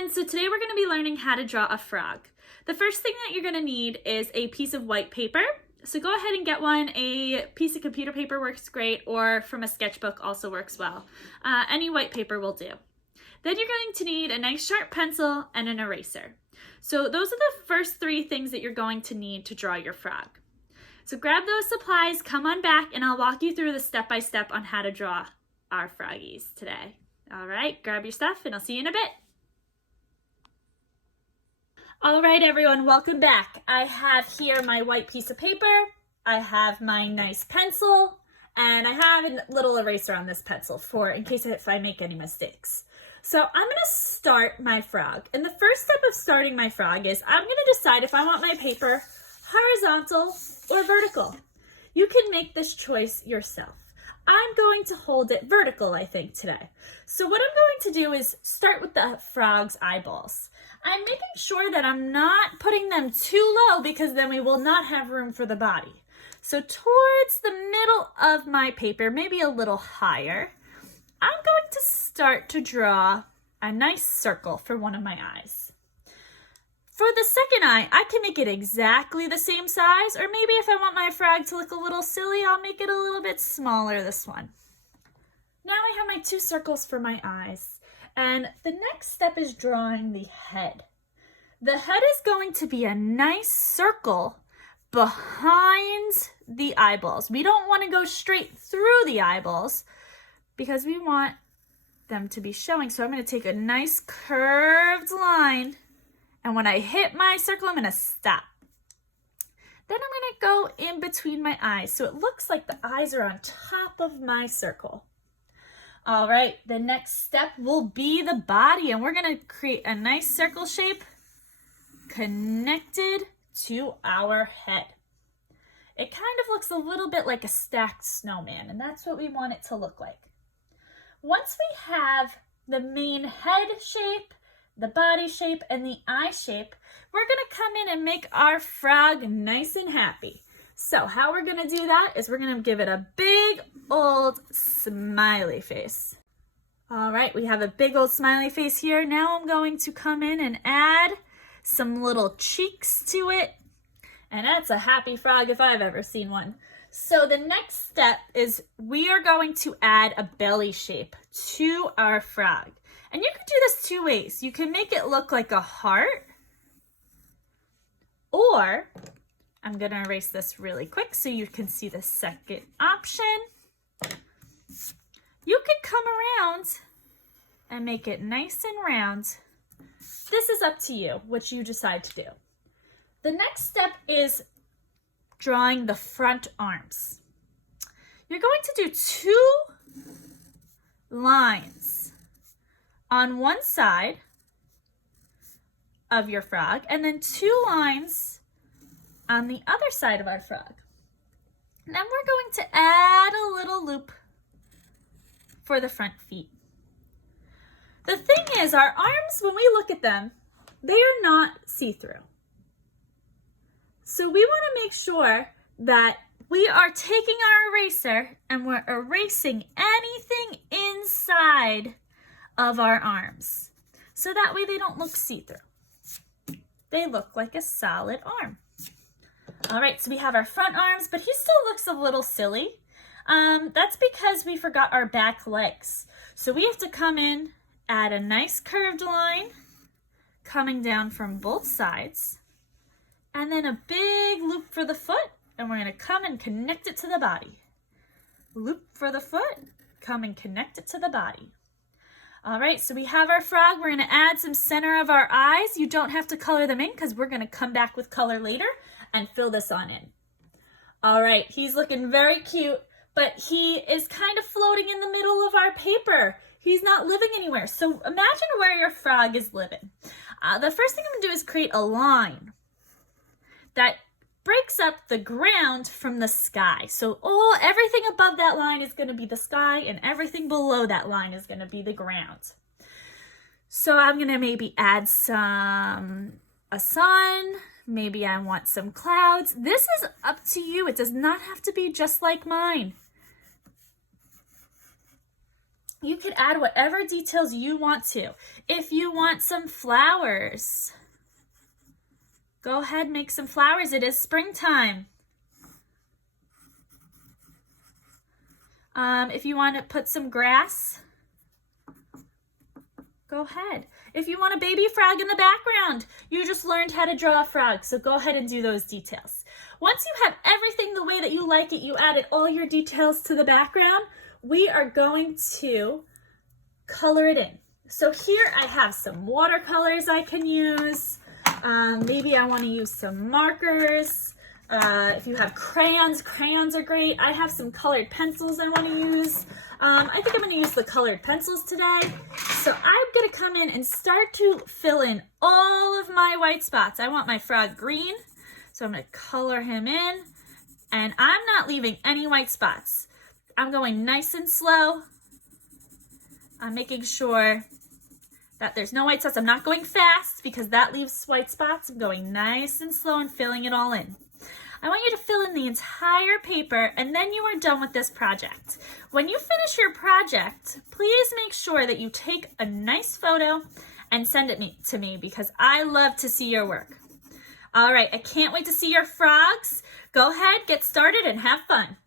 everyone! So today we're going to be learning how to draw a frog. The first thing that you're going to need is a piece of white paper. So go ahead and get one. A piece of computer paper works great, or from a sketchbook also works well. Any white paper will do. Then you're going to need a nice sharp pencil and an eraser. So those are the first three things that you're going to need to draw your frog. So grab those supplies, come on back, and I'll walk you through the step-by-step on how to draw our froggies today. All right, grab your stuff and I'll see you in a bit. All right, everyone, welcome back. I have here my white piece of paper. I have my nice pencil, and I have a little eraser on this pencil for in case if I make any mistakes. So I'm gonna start my frog. And the first step of starting my frog is I'm gonna decide if I want my paper horizontal or vertical. You can make this choice yourself. I'm going to hold it vertical, I think, today. So what I'm going to do is start with the frog's eyeballs. I'm making sure that I'm not putting them too low because then we will not have room for the body. So towards the middle of my paper, maybe a little higher, I'm going to start to draw a nice circle for one of my eyes. For the second eye, I can make it exactly the same size, or maybe if I want my frog to look a little silly, I'll make it a little bit smaller, this one. Now I have my two circles for my eyes. And the next step is drawing the head. The head is going to be a nice circle behind the eyeballs. We don't want to go straight through the eyeballs because we want them to be showing. So I'm going to take a nice curved line, and when I hit my circle, I'm going to stop. Then I'm going to go in between my eyes so it looks like the eyes are on top of my circle. All right, the next step will be the body, and we're gonna create a nice circle shape connected to our head. It kind of looks a little bit like a stacked snowman, and that's what we want it to look like. Once we have the main head shape, the body shape, and the eye shape, we're gonna come in and make our frog nice and happy. So how we're gonna do that is we're gonna give it a big old smiley face. All right, we have a big old smiley face here. Now I'm going to come in and add some little cheeks to it. And that's a happy frog if I've ever seen one. So the next step is we are going to add a belly shape to our frog. And you can do this two ways. You can make it look like a heart, or I'm going to erase this really quick so you can see the second option. You could come around and make it nice and round. This is up to you, what you decide to do. The next step is drawing the front arms. You're going to do two lines on one side of your frog, and then two lines on the other side of our frog. And then we're going to add a little loop for the front feet. The thing is, our arms, when we look at them, they are not see-through. So we want to make sure that we are taking our eraser and we're erasing anything inside of our arms. So that way they don't look see-through. They look like a solid arm. All right, so we have our front arms, but he still looks a little silly. That's because we forgot our back legs. So we have to come in, add a nice curved line coming down from both sides, and then a big loop for the foot, and we're gonna come and connect it to the body. Loop for the foot, come and connect it to the body. All right, so we have our frog. We're gonna add some center of our eyes. You don't have to color them in because we're gonna come back with color later and fill this on in. All right, he's looking very cute, but he is kind of floating in the middle of our paper. He's not living anywhere. So imagine where your frog is living. The first thing I'm gonna do is create a line that breaks up the ground from the sky. So everything above that line is gonna be the sky, and everything below that line is gonna be the ground. So I'm gonna maybe add a sun. Maybe I want some clouds. This is up to you. It does not have to be just like mine. You could add whatever details you want to. If you want some flowers, go ahead and make some flowers. It is springtime. If you want to put some grass, go ahead. If you want a baby frog in the background, you just learned how to draw a frog, so go ahead and do those details. Once you have everything the way that you like it, you added all your details to the background, we are going to color it in. So here I have some watercolors I can use. Maybe I want to use some markers. If you have crayons, crayons are great. I have some colored pencils I want to use. I think I'm going to use the colored pencils today. So I'm going to come in and start to fill in all of my white spots. I want my frog green, so I'm going to color him in. And I'm not leaving any white spots. I'm going nice and slow. I'm making sure that there's no white spots. I'm not going fast because that leaves white spots. I'm going nice and slow and filling it all in. I want you to fill in the entire paper and then you are done with this project. When you finish your project, please make sure that you take a nice photo and send it to me because I love to see your work. All right, I can't wait to see your frogs. Go ahead, get started and have fun.